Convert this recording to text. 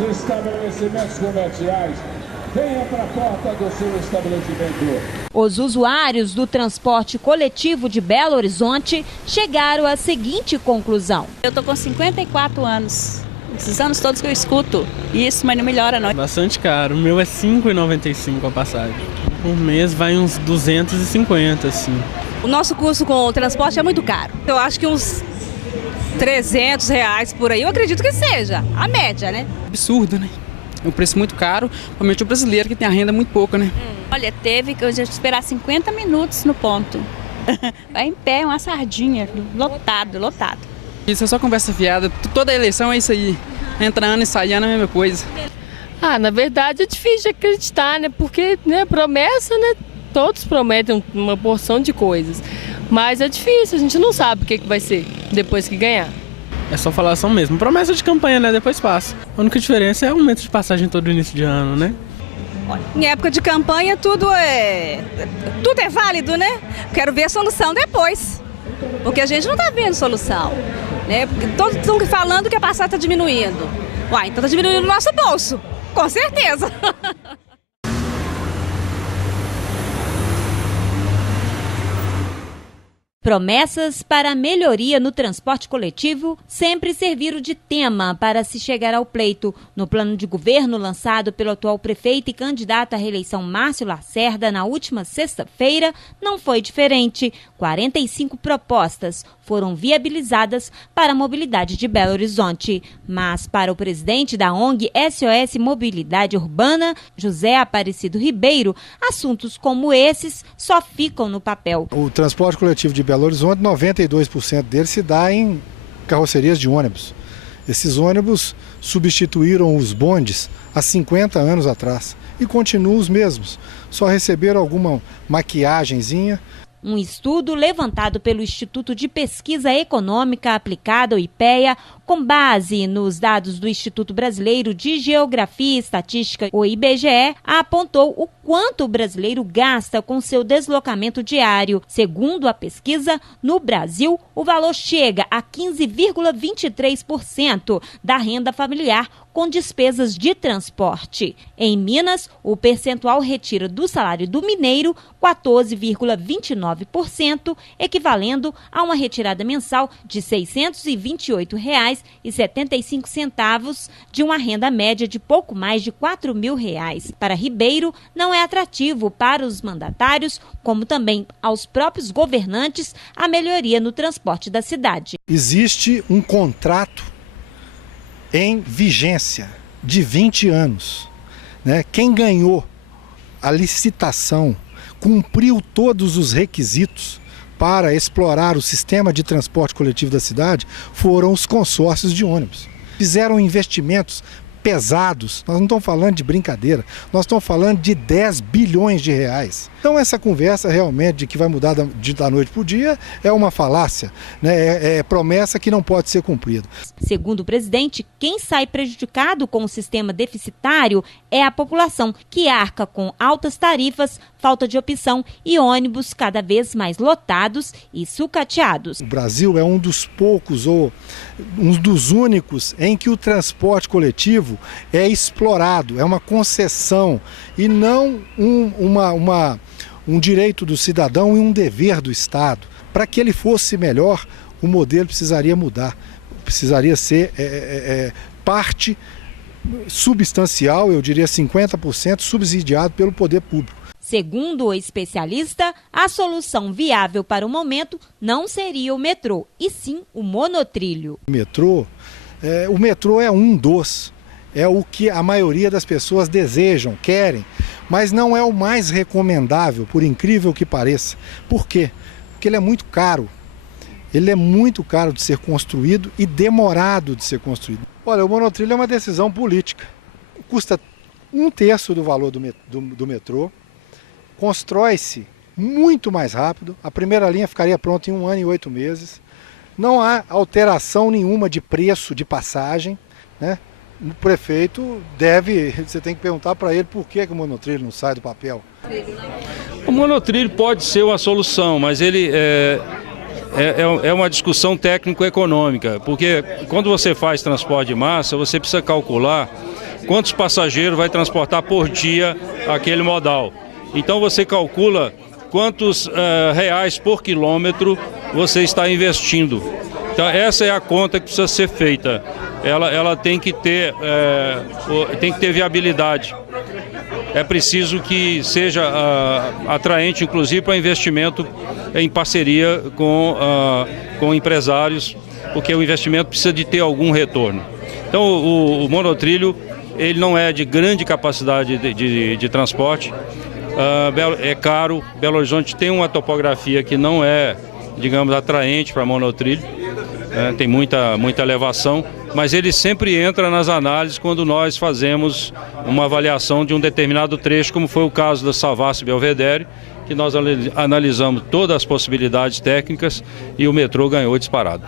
os estabelecimentos comerciais. Venha para a porta do seu estabelecimento. Os usuários do transporte coletivo de Belo Horizonte chegaram à seguinte conclusão. Eu estou com 54 anos. Esses anos todos que eu escuto isso, mas não melhora não. Bastante caro. O meu é R$ 5,95 a passagem. Por mês vai uns 250, assim. O nosso custo com o transporte é muito caro. Eu acho que uns R$300 por aí, eu acredito que seja. A média, né? Absurdo, né? É um preço muito caro, principalmente o brasileiro que tem a renda muito pouca, né? Olha, teve que eu já esperar 50 minutos no ponto. Vai em pé, uma sardinha, lotado. Isso é só conversa fiada, toda eleição é isso aí. Entrando e saindo é a mesma coisa. Na verdade é difícil de acreditar, né? Porque, né, promessa, né? Todos prometem uma porção de coisas. Mas é difícil, a gente não sabe o que vai ser depois que ganhar. É só falação mesmo. Promessa de campanha, né? Depois passa. A única diferença é o aumento de passagem todo início de ano, né? Em época de campanha tudo é válido, né? Quero ver a solução depois. Porque a gente não está vendo solução, né? Porque todos estão falando que a passagem está diminuindo. Uai, então está diminuindo o nosso bolso, com certeza. Promessas para a melhoria no transporte coletivo sempre serviram de tema para se chegar ao pleito. No plano de governo lançado pelo atual prefeito e candidato à reeleição Márcio Lacerda na última sexta-feira, não foi diferente. 45 propostas foram viabilizadas para a mobilidade de Belo Horizonte. Mas para o presidente da ONG SOS Mobilidade Urbana, José Aparecido Ribeiro, assuntos como esses só ficam no papel. O transporte coletivo de Belo Horizonte, 92% dele se dá em carrocerias de ônibus. Esses ônibus substituíram os bondes há 50 anos atrás e continuam os mesmos, só receberam alguma maquiagenzinha. Um estudo levantado pelo Instituto de Pesquisa Econômica Aplicada, o IPEA, com base nos dados do Instituto Brasileiro de Geografia e Estatística, o IBGE, apontou o quanto o brasileiro gasta com seu deslocamento diário. Segundo a pesquisa, no Brasil, o valor chega a 15,23% da renda familiar com despesas de transporte. Em Minas, o percentual retira do salário do mineiro 14,29%, equivalendo a uma retirada mensal de R$ 628,75 de uma renda média de pouco mais de R$ 4.000. Para Ribeiro, não é atrativo para os mandatários, como também aos próprios governantes, a melhoria no transporte da cidade. Existe um contrato em vigência de 20 anos. Né? Quem ganhou a licitação, cumpriu todos os requisitos para explorar o sistema de transporte coletivo da cidade, foram os consórcios de ônibus. Fizeram investimentos pesados, nós não estamos falando de brincadeira, nós estamos falando de 10 bilhões de reais. Então essa conversa realmente de que vai mudar da noite para o dia é uma falácia, né? É promessa que não pode ser cumprida. Segundo o presidente, quem sai prejudicado com o sistema deficitário é a população, que arca com altas tarifas, falta de opção e ônibus cada vez mais lotados e sucateados. O Brasil é um dos poucos ou um dos únicos em que o transporte coletivo é explorado, é uma concessão e não um direito do cidadão e um dever do Estado. Para que ele fosse melhor, o modelo precisaria mudar, precisaria ser parte substancial, eu diria 50%, subsidiado pelo poder público. Segundo o especialista, a solução viável para o momento não seria o metrô, e sim o monotrilho. O metrô é um dos, é o que a maioria das pessoas desejam, querem, mas não é o mais recomendável, por incrível que pareça. Por quê? Porque ele é muito caro. Ele é muito caro de ser construído e demorado de ser construído. Olha, o monotrilho é uma decisão política. Custa 1/3 do valor do metrô. Constrói-se muito mais rápido, a primeira linha ficaria pronta em 1 ano e 8 meses, não há alteração nenhuma de preço de passagem, né? O prefeito você tem que perguntar para ele por que o monotrilho não sai do papel. O monotrilho pode ser uma solução, mas ele é uma discussão técnico-econômica, porque quando você faz transporte de massa, você precisa calcular quantos passageiros vai transportar por dia aquele modal. Então você calcula quantos reais por quilômetro você está investindo. Então essa é a conta que precisa ser feita. Ela tem que ter viabilidade. É preciso que seja atraente, inclusive, para investimento em parceria com empresários, porque o investimento precisa de ter algum retorno. Então o monotrilho ele não é de grande capacidade de transporte, é caro. Belo Horizonte tem uma topografia que não é, digamos, atraente para monotrilho, tem muita elevação, mas ele sempre entra nas análises quando nós fazemos uma avaliação de um determinado trecho, como foi o caso da Savassi-Belvedere, que nós analisamos todas as possibilidades técnicas e o metrô ganhou disparado.